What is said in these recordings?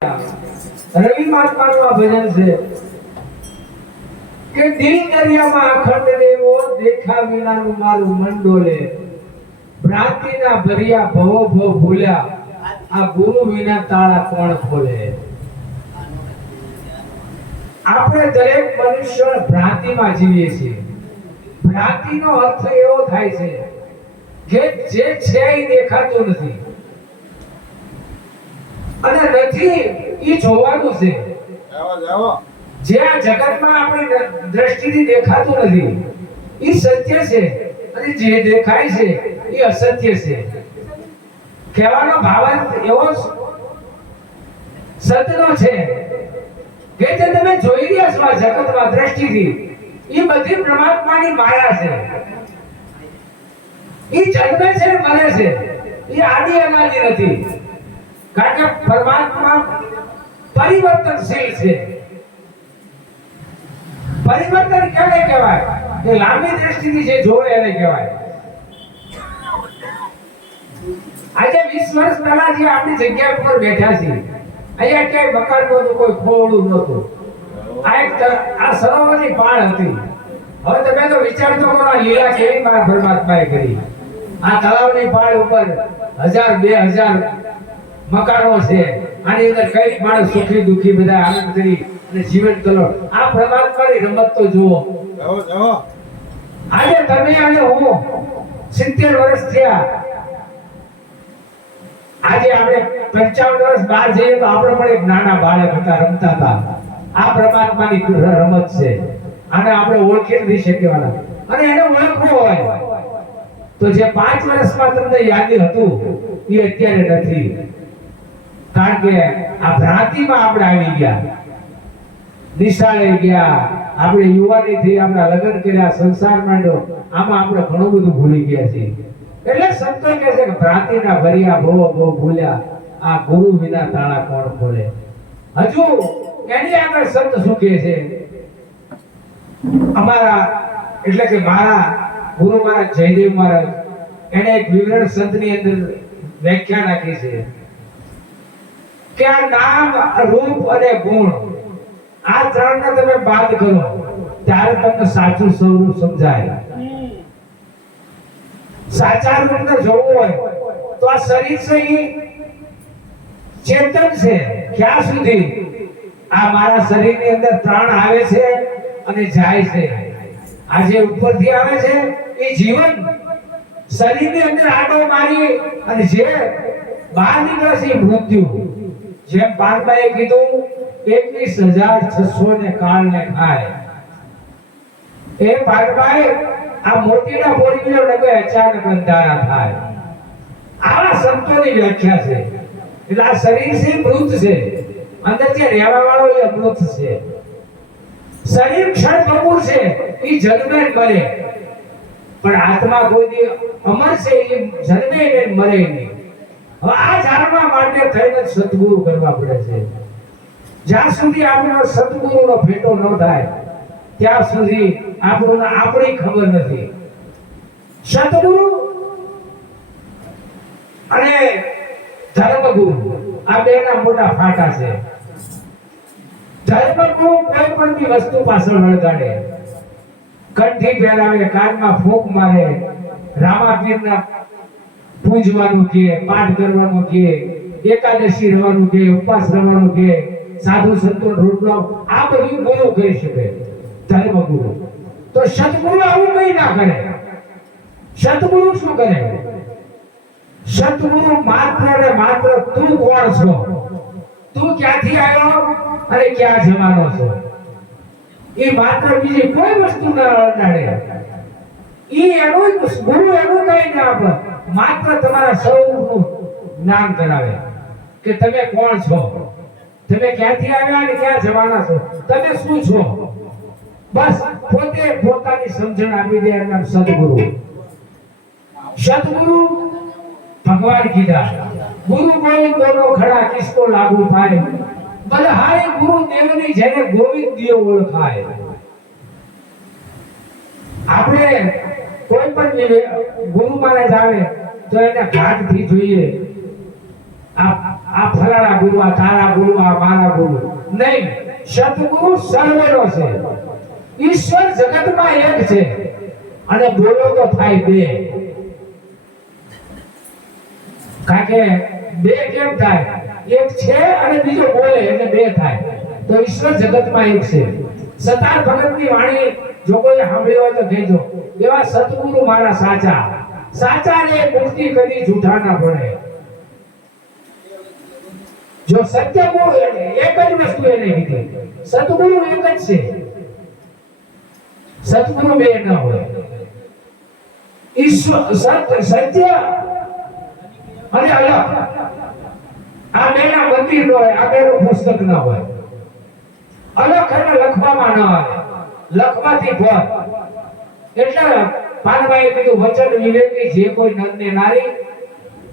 રવિ મહાત્માનું આ ભજન છે કે દિલ દરિયામાં અખંડ દેવો દેખા વિનાનું મારું મન ડોલે ભ્રાંતિના ભર્યા ભવો ભવ ભૂલ્યા આ ગુરુ વિના તાળા કોણ ખોલે। આપણે દરેક મનુષ્ય ભ્રાંતિમાં જીવીએ છીએ। ભ્રાંતિનો અર્થ એવો થાય છે કે જે છે એ દેખાતું નથી અને નથી એ જોવાનું છે। જે આ જગતમાં આપણી દ્રષ્ટિથી દેખાતું નથી એ સત્ય છે અને જે દેખાય છે એ અસત્ય છે। કહેવાનો ભાવાર્થ એવો સત્યનો છે કે જે તમે જોઈ રહ્યા છો આ જગતમાં દ્રષ્ટિથી એ બધી પરમાત્માની માયા છે। એ જન્મે છે મરે છે એ આદિ અનાદિ નથી કારણ કે પરમાત્મા પરિવર્તનશીલ છે। પરિવર્તન ક્યારે કહેવાય કે લાંબી દ્રષ્ટિથી જે જોવે એને કહેવાય। આજે 20 વર્ષ પહેલા જે આપણી જગ્યા ઉપર બેઠા છીએ અહીંયા ક્યાંય મકાન નહોતું કોઈ ખોળું નહોતું આ સરોવરની પાળ હતી। હવે તમે તો વિચાર તો કરો આ લીલા કેવી મારા પરમાત્માએ કરી। આ તળાવની પાળ ઉપર 1000-2000 મકાનો છે આની અંદર કઈ માણસ સુખી દુખી બધા આનંદ કરી અને જીવન કરો। આ પરમાત્માની રમત તો જુઓ। આજે તમે અને હું 70 વર્ષ થયા આજે આપણે 55 વર્ષ બહાર જઈએ તો આપણે પણ એક નાના બાળક હતા રમતા હતા। આ પરમાત્માની રમત છે આને આપણે ઓળખી નથી શકવાના અને એને ઓળખવું હોય તો જે 5 વર્ષમાં તમને યાદ હતું એ અત્યારે નથી કારણ કે આ ભ્રાંતિમાં આપણે આવી ગયા નિશાળે ગયા આપણે યુવાનીથી આપણા લગ્ન કર્યા સંસાર માંડ્યો આમાં આપણે ઘણું બધું ભૂલી ગયા છીએ। એટલે સંતો કહે છે કે ભ્રાંતિના ભર્યા ભવો ભવ ભૂલ્યા આ ગુરુ વિના તાળા કોણ ખોલે। હજુ એની આગળ સંત શું કહે છે અમારા એટલે કે મારા ગુરુ મહારાજ જયદેવ મહારાજ એને એક વિવરણ સંતની અંદર વ્યાખ્યા નાખી છે કે આ નામ રૂપ અને ગુણ આ ત્રણને તમે બાદ કરો ત્યારે તમને સાચું સ્વરૂપ સમજાય। સાચા રૂપને જોવું હોય તો આ શરીર છે એ ચેતન છે ક્યાં સુધી આ મારા શરીરની અંદર પ્રાણ આવે છે અને જાય છે। આ જે ઉપરથી આવે છે એ જીવન શરીરની અંદર આડો મારી અને જે બહાર નીકળે છે એ મૃત્યુ। જેમ પારબાએ કીધું 21,600 ને કાળ ને ખાય એ પારબાએ આ મોતીના બોરીનો લગે અચાનક અંધારા થાય। આવા સંતોની વ્યાખ્યા છે। એટલે આ શરીર છે મૃત છે અંદર જે રહેવા વાળો એ અમૃત છે। શરીર ક્ષણ ભંગુર છે એ જન્મે મરે પણ આત્મા કોઈ દી અમર છે એ જન્મે ને મરે નહીં। હવે આ જાણવા માટે થઈને સદગુરુ કરવા પડે છે। જ્યાં સુધી આપણો સદગુરુનો ભેટો ન થાય ત્યાં સુધી આપણી ખબર નથી। સદગુરુ અને ધર્મગુરુ આ બેના મોટા ફાટા છે। ધર્મગુરુ કોઈ પણ ની વસ્તુ પાછળ વળગાડે કંઠી પહેરાવે કાનમાં ફૂંક મારે રામાપીરના પૂજવાનું કે પાઠ કરવાનું કે એકાદશી રહેવાનું કે ઉપવાસ રહેવાનું કે સાધુ સંતો રોટલો આ બધું ગુરુ કરી શકે ધર્મગુરુ। તો સદગુરુ આવું કઈ ના કરે। સદગુરુ શું કરે? સદગુરુ માત્ર ને માત્ર તું કોણ છો તું ક્યાંથી આવ્યો અને ક્યાં જવાનો છો એ માત્ર બીજી કોઈ વસ્તુ ન અડાડે। એ એનું ગુરુ એનું કઈ ના આપે માત્ર તમારા સ્વરૂપનું જ્ઞાન કરાવે કે તમે કોણ છો તમે ક્યાંથી આવ્યા અને ક્યાં જવાના છો તમે શું છો બસ પોતે પોતાની સમજણ આપી દે એનું નામ સદગુરુ। સદગુરુ ભગવાન કીધા ગુરુ ગોવિંદ દોનો ખડા કિસકો લાગુ થાય બલહારે ગુરુ દેવની જેને ગોવિંદ દિયો ઓળખાય। આપણે કોઈ પણ ગુરુ મહારાજ આવે તો એને ઘાટથી જોઈએ આ ફલાણા ગુરુ, આ તારા ગુરુ, આ મારા ગુરુ નહીં. સતગુરુ સર્વેનો છે. ઈશ્વર જગતમાં એક છે અને બોલો તો થાય બે. કારણ કે બે કેમ થાય? એક છે અને બીજો બોલે એટલે બે થાય. તો ઈશ્વર જગતમાં એક છે. સતાર ભગતની વાણી જો કોઈ સાંભળી હોય તો કહેજો, એવા સતગુરુ મારા સાચા. સાચા ને મૂર્તિ કદી જૂઠા ના ભણે. જો સત્ય ગુરુ એક જ વસ્તુ એને કીધી, સતગુરુ એક જ છે. સતગુરુ બે ન હોય. ઈશ્વર સત્ય અને અલગ આ બેના મંદિર ન હોય, આ બેનું પુસ્તક ન હોય. અલગ એટલે લખવામાં ન આવે, લખવાથી ભર. એટલે પાનભાઈએ કીધું વચન વિવેકી જે કોઈ નર ને નારી,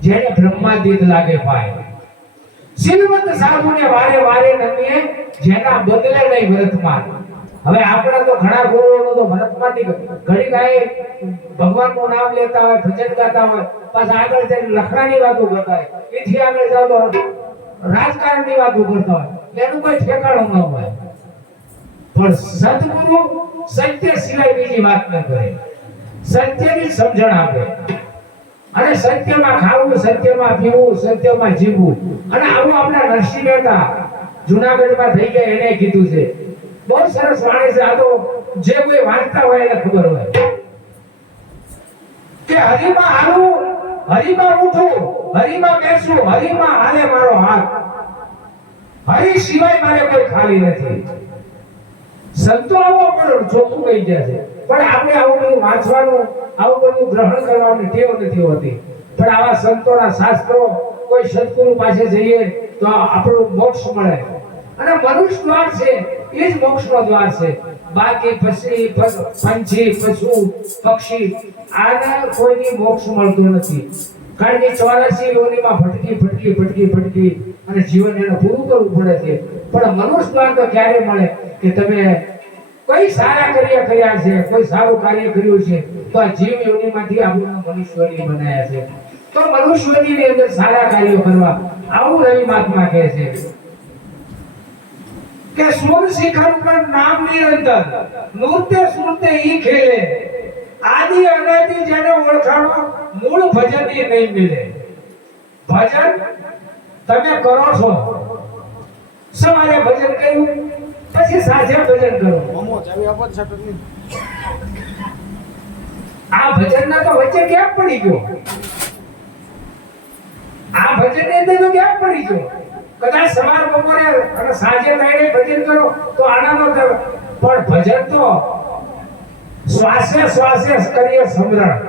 જેને બ્રહ્માદિત લાગે ભાઈ. શીલવંત સાધુને વારે વારે નમીએ, જેના બદલે નહીં વર્તમાન. હવે આપણે તો ઘણા ગુરુઓનો તો વર્તમાનથી ઘડી ગાય ભગવાનનું નામ લેતા હોય, ભજન ગાતા હોય, પાછા આગળ જઈને લખડાની વાતો કરતા હોય, એથી આગળ જાવ તો રાજકારણની વાતો કરતા હોય, એનું કોઈ ઠેકાણું ન હોય. પણ સદગુરુ સત્ય સિવાય બીજી વાત ન કરે, સત્યની સમજણ આપે. અને સત્યમાં ખાવું, સત્યમાં પીવું, સત્યમાં જીવવું. અને આવું આપણા નરસિંહ મહેતા જુનાગઢમાં થઈ ગયા એને કીધું છે. બહુ સરસ વાણી છે. આ તો જે કોઈ વાંચતા હોય એને ખબર હોય કે હરિમાં હાલું, હરિમાં ઉઠું, હરિમાં બેસું, હરિમાં હાલે મારો હાથ, હરિ સિવાય મારે કોઈ ખાલી નથી. સંતો આવો પણ ચોખ્ખું કહી ગયા છે. પણ આપણે આવું બધું વાંચવાનું, આવું બધું ગ્રહણ કરવાની ટેવ નથી હોતી. પણ આવા સંતોના શાસ્ત્રો, કોઈ સદગુરુ પાસે જઈએ તો આપણું મોક્ષ મળે. અને મનુષ્ય દ્વાર છે એ જ મોક્ષનો દ્વાર છે. બાકી પક્ષી, પંછી, પશુ, પક્ષી આને કોઈની મોક્ષ મળતો નથી. કારણ કે 84 યોનિમાં ભટકી અને જીવન એને પૂરું કરવું પડે છે. પણ મનુષ્ય દ્વાર તો ક્યારે મળે કે તમે કોઈ સારા કાર્ય કર્યા છે, કોઈ સારું કાર્ય કર્યું છે, તો આ જીવ યોનિમાંથી આપણને મનુષ્યની બનાયા છે. તો મનુષ્યની અંદર સારા કાર્યો કરવા, આવું રવિ મહાત્મા કહે છે કે સુર શિખર પર નામ નિરંતર, નૃત્ય સુરતે ઈ ખેલે, આદિ અનાદિ જેને ઓળખાણો, મૂળ ભજનની નહીં મિલે. ભજન તમે કરો છો, સવારે ભજન કર્યું, પછી સાંજે ભજન કરો. આ ભજનના તો વચ્ચે ગેપ પડી ગયો. આ ભજનની અંદર તો ગેપ પડી ગયો. કદાચ સવાર બપોરે અને સાંજે ટાઈમે ભજન કરો તો આનાનો પણ ભજન તો શ્વાસે શ્વાસે કરીએ સમરણ,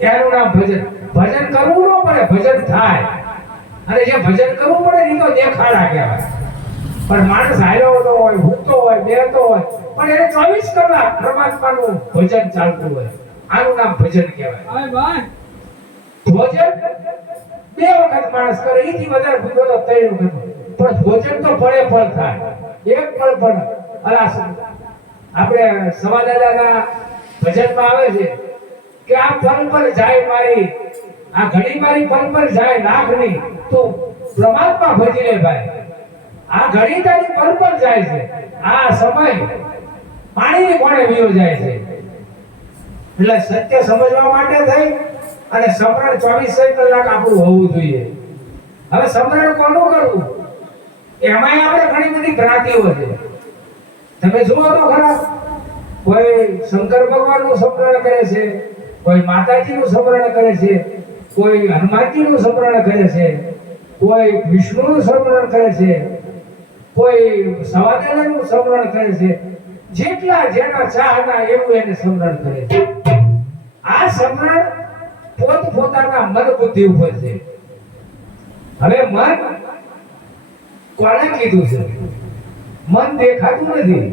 એનું નામ ભજન. ભજન કરવું ન પડે, ભજન થાય. અને જે ભજન કરવું પડે એ તો દેખાડા કહેવાય. પણ માણસ હાલ્યો હોય, ભૂખતો હોય, બેહતો હોય, પણ એને 24 કલાક પરમાત્માનું ભજન ચાલતું હોય. આનું નામ ભજન કહેવાય. ભોજન બે વખત માણસ કરે, એથી વધારે ભૂખો તો 3 વખત. પણ ભોજન તો ફળે ફળ થાય. એક ફળ પણ આપણે સવાદાદાના ભજનમાં આવે છે કે આ ફળ પર જાય મારી, આ ઘડી મારી ફળ પર જાય લાખની, તો પરમાત્મા ભજી લે ભાઈ. આ ઘડી તારી ફળ પર જાય છે, આ સમય પાણીની કોણે વિયો જાય છે. એટલે સત્ય સમજવા માટે થઈ અને સમરણ 24 કલાક આપણું હોવું જોઈએ. હવે સમરણ કોનું કરવું? એમાંય આપણે ઘણી બધી ભ્રાંતિઓ છે. તમે જુઓ તો ખરા, કોઈ શંકર ભગવાનનું સમરણ કરે છે, કોઈ માતાજીનું સમરણ કરે છે, કોઈ હનુમાનજીનું સમરણ કરે છે, કોઈ વિષ્ણુનું સમરણ કરે છે, કોઈ સવાદેવનું સમરણ કરે છે. જેટલા જેના ચાહના એવું એને સમરણ કરે છે. આ સમરણ પોતપોતાના મન બુદ્ધિ ઉપર છે. હવે મન કોણે કીધું છે? મન દેખાતું નથી,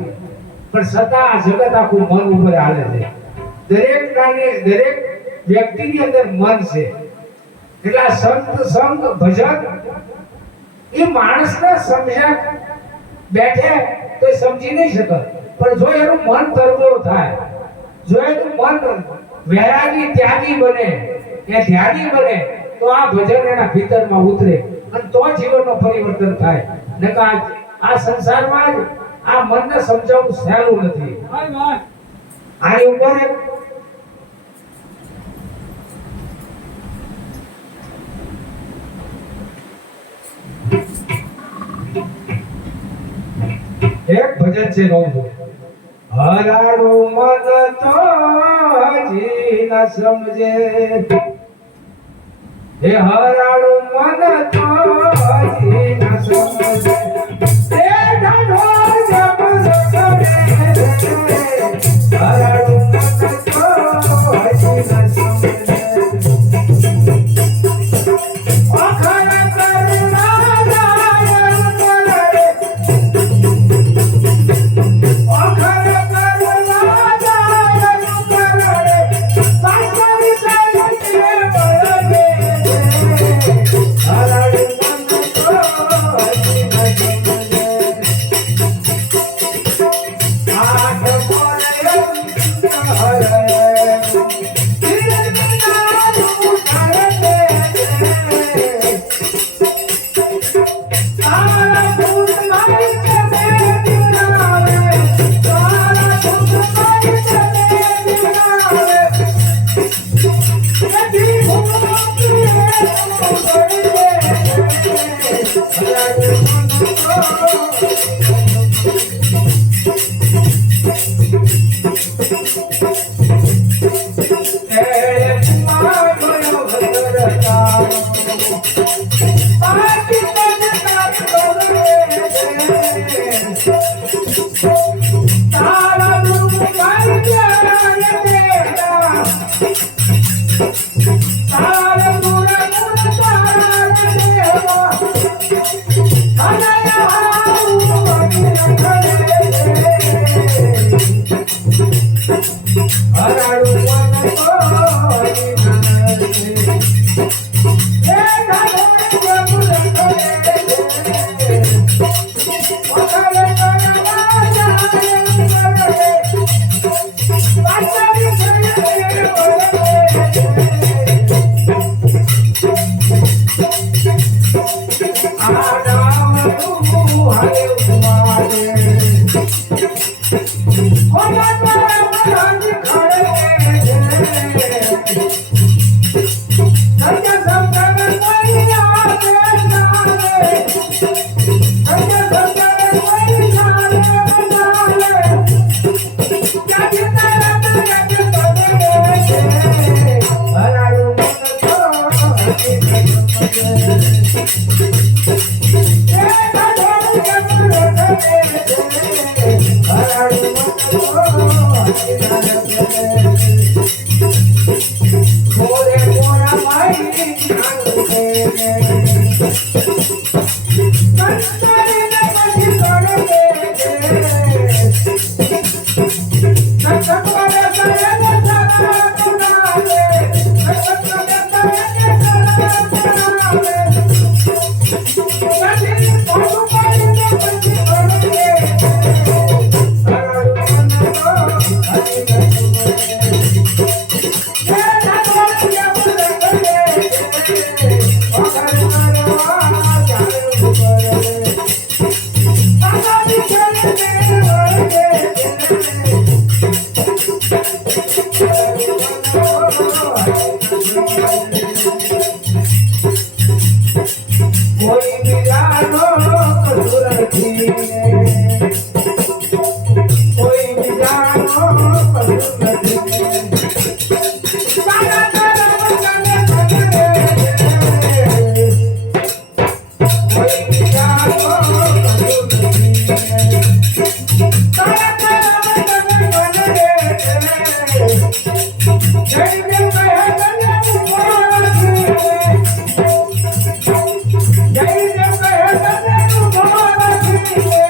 પણ છતાં આ જગત આખું મન ઉપર હાલે છે. દરેક વ્યક્તિની અંદર મન છે. એટલે આ સંત સંગ ભજન એ માણસને સમજ્યા બેઠે તો સમજી નહીં શકે. પણ જો એનું મન તરબોળ થાય, જો એનું મન વૈરાગી ત્યાગી બને, એ ધ્યાની બને, તો આ ભજન એના ભીતરમાં ઉતરે અને તો જીવનનો પરિવર્તન થાય. નકા આ સંસારમાં જ આ મનને સમજાવવું સહેલું નથી. આની ઉપર એક ભજન છે ગાઉં છું. હરાડું મન તો હજી ન સમજે, હે હરાડું મન તો હજી ન સમજે, હે ઢાઢો જબ રગડે, હરાડું મન તો હજી ન સમજે. જય જય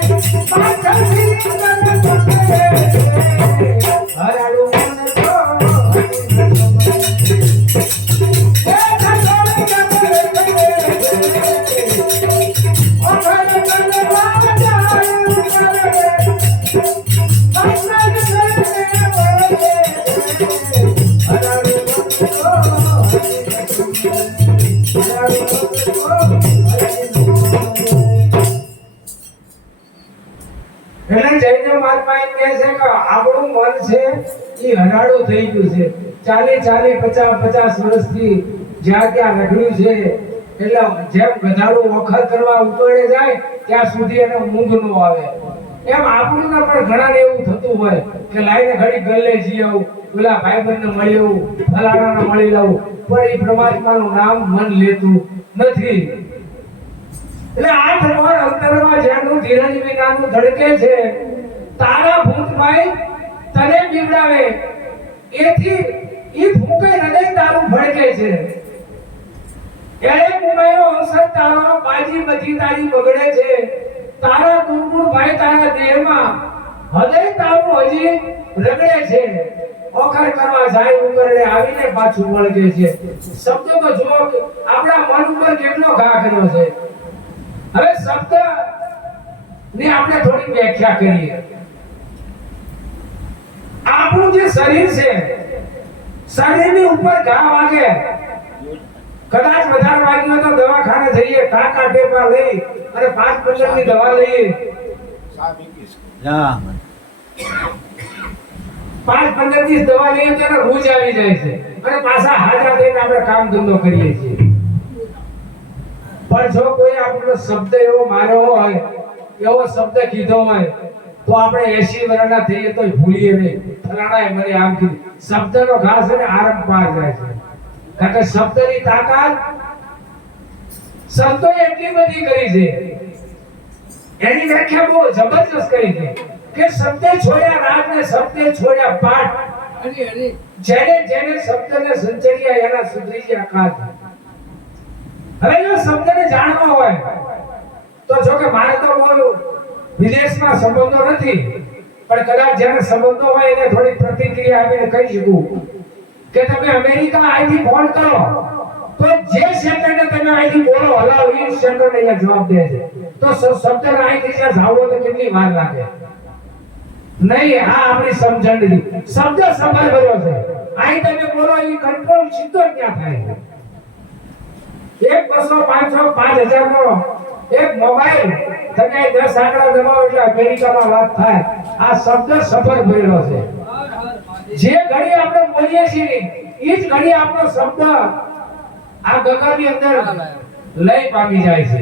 એટલે જૈન મહાત્મા એમ કહે છે કે આપણું મન છે એ હરાડું થઈ ગયું છે 40 50 વર્ષથી જ્યાં ત્યાં રખડ્યું છે એટલે જેમ ગધાડું વખત કરવા ઉતરે જાય ત્યાં સુધી એને ઊંઘ ન આવે એમ આપણું પણ ઘણાને એવું થતું હોય કે લાઈને ઘડી ગલ્લે જઈ આવું પેલા ભાઈબંધને મળી આવું ફલાણાને મળી લાવું પણ એ પરમાત્માનું નામ મન લેતું નથી એટલે આ તમાર અંતરમાં જેનું ધીરજ વિનાનું ધડકે છે તારા ભૂતભાઈ તને બીવડાવે એથી ઈ ભૂકે હૃદય તારું ભડકે છે એણે મુમાયો અવસર તારો બાજી બધી તારી બગડે છે તારા ગુણગુણ ભાઈ તારા દેહમાં હૃદય તારું હજી રગડે છે ઓખર કરવા જાય ઉકરડે આવીને પાછું વળગે છે શબ્દમાં જુઓ આપણા મન ઉપર કેટલો ઘા કર્યો છે હવે શબ્દ ની આપણે થોડી વ્યાખ્યા કરીએ આપણું જે શરીર છે શરીરની ઉપર ઘા વાગે કદાચ વધારે વાગ્યો તો દવાખાને જઈએ ટાકા ટેપા લઈ અને 5-15 ની દવા લઈએ 5-15 ની દવા લઈએ તો રોજ આવી જાય છે અને પાછા હાજર થઈને આપણે કામ ધંધો કરીએ છીએ પણ જો કોઈ આપણો શબ્દ એવો માર્યો હોય એવો શબ્દ કીધો હોય તો આપણે 80 વર્ષના થઈએ તો ભૂલીએ નહીં ફલાણાએ મને આમ કીધું શબ્દનો ઘાસ અને આરંભ પાર જાય છે કારણ કે શબ્દની તાકાત શબ્દો એટલી બધી કરી છે એની વ્યાખ્યા બહુ જબરજસ્ત કરી છે કે શબ્દે છોડ્યા રાગ ને શબ્દે છોડ્યા પાઠ જેને જેને શબ્દને સંચર્યા એના સુધરી ગયા કાજ હવે જો શબ્દને જાણવા હોય તો જો કે મારે તો બોલું વિદેશમાં સંબંધો નથી પણ કદાચ જેને સંબંધો હોય એને થોડી પ્રતિક્રિયા આપીને કહી શકું કે તમે અમેરિકા આઈથી ફોન કરો તો જે સેકન્ડે તમે આઈથી બોલો હલાવો એ સેકન્ડ અહીંયા જવાબ દે છે તો શબ્દ આઈથી જ્યાં જાવો તો કેટલી વાર લાગે નહીં આ આપણી સમજણ નથી શબ્દ સંભાળ કર્યો છે આઈ તમે બોલો એ કંટ્રોલ સીધો ક્યાં થાય છે 1 200 500 5000 નો એક મોબાઈલ તમે 10 આંકડા દબાવો એટલે અમેરિકામાં વાત થાય આ શબ્દ સફર ભરેલો છે જે ઘડી આપણે બોલીએ છીએ એ જ ઘડી આપણો શબ્દ આ ગગનની અંદર લય પામી જાય છે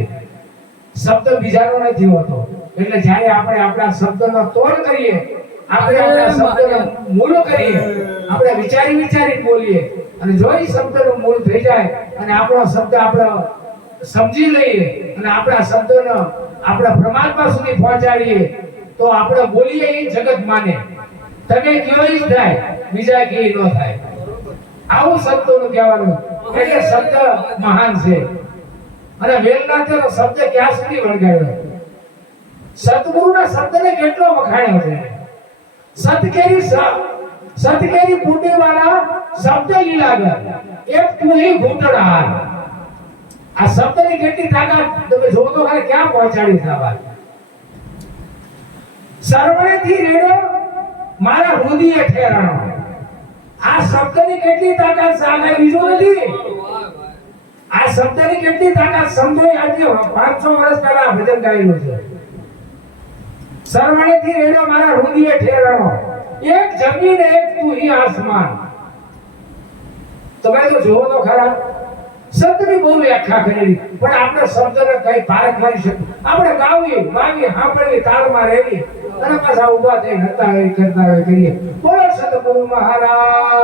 શબ્દ બીજાનો નથી હોતો એટલે જ્યારે આપણે આપણા શબ્દનો તોડ કરીએ આપણે આપણા શબ્દનો મૂળ કરીએ આપણે વિચારી બોલીએ અને જો એ શબ્દનું મૂળ થઈ જાય અને આપણો શબ્દ આપણે સમજી લઈએ અને આપણા શબ્દનો આપણા પરમાત્મા સુધી પહોંચાડીએ તો આપણે બોલીએ એ જગત માને તમે કયો જ થાય બીજા કે ન થાય આવું સંતોનું કહેવાનું એટલે શબ્દ મહાન છે અને વેલનાથનો શબ્દ ક્યાં સુધી વળગાડ્યો સતગુરુના શબ્દને કેટલો વખાણ્યો છે સતકેરી બુદ્ધિ વાળા શબ્દ લીલાગર એક તું હી ઘૂંટણહાર આ શબ્દની કેટલી તાકાત તમે જો તો ખરે ક્યાં પહોંચાડી છે આ વાત સર્વેથી રેડો મારા હૃદય ઠેરાણો આ શબ્દની કેટલી તાકાત છે આ બીજો નથી આ શબ્દની કેટલી તાકાત સમજો આજે 500 વર્ષ પહેલા ભજન ગાયેલું છે સર્વેથી રેડો મારા હૃદય ઠેરાણો એક જમીન એક તું હી આસમાન તમે તો જોવો તો ખરા શબ્દની બહુ વ્યાખ્યા કરેલી પણ આપણે શબ્દને કઈ પારખ કરી શકું આપણે ગાવીએ સાંભળીએ તાળમાં રહેવી અને પાછા ઊભા થઈ કરતા કરીએ બોલો સતગુરુ મહારાજ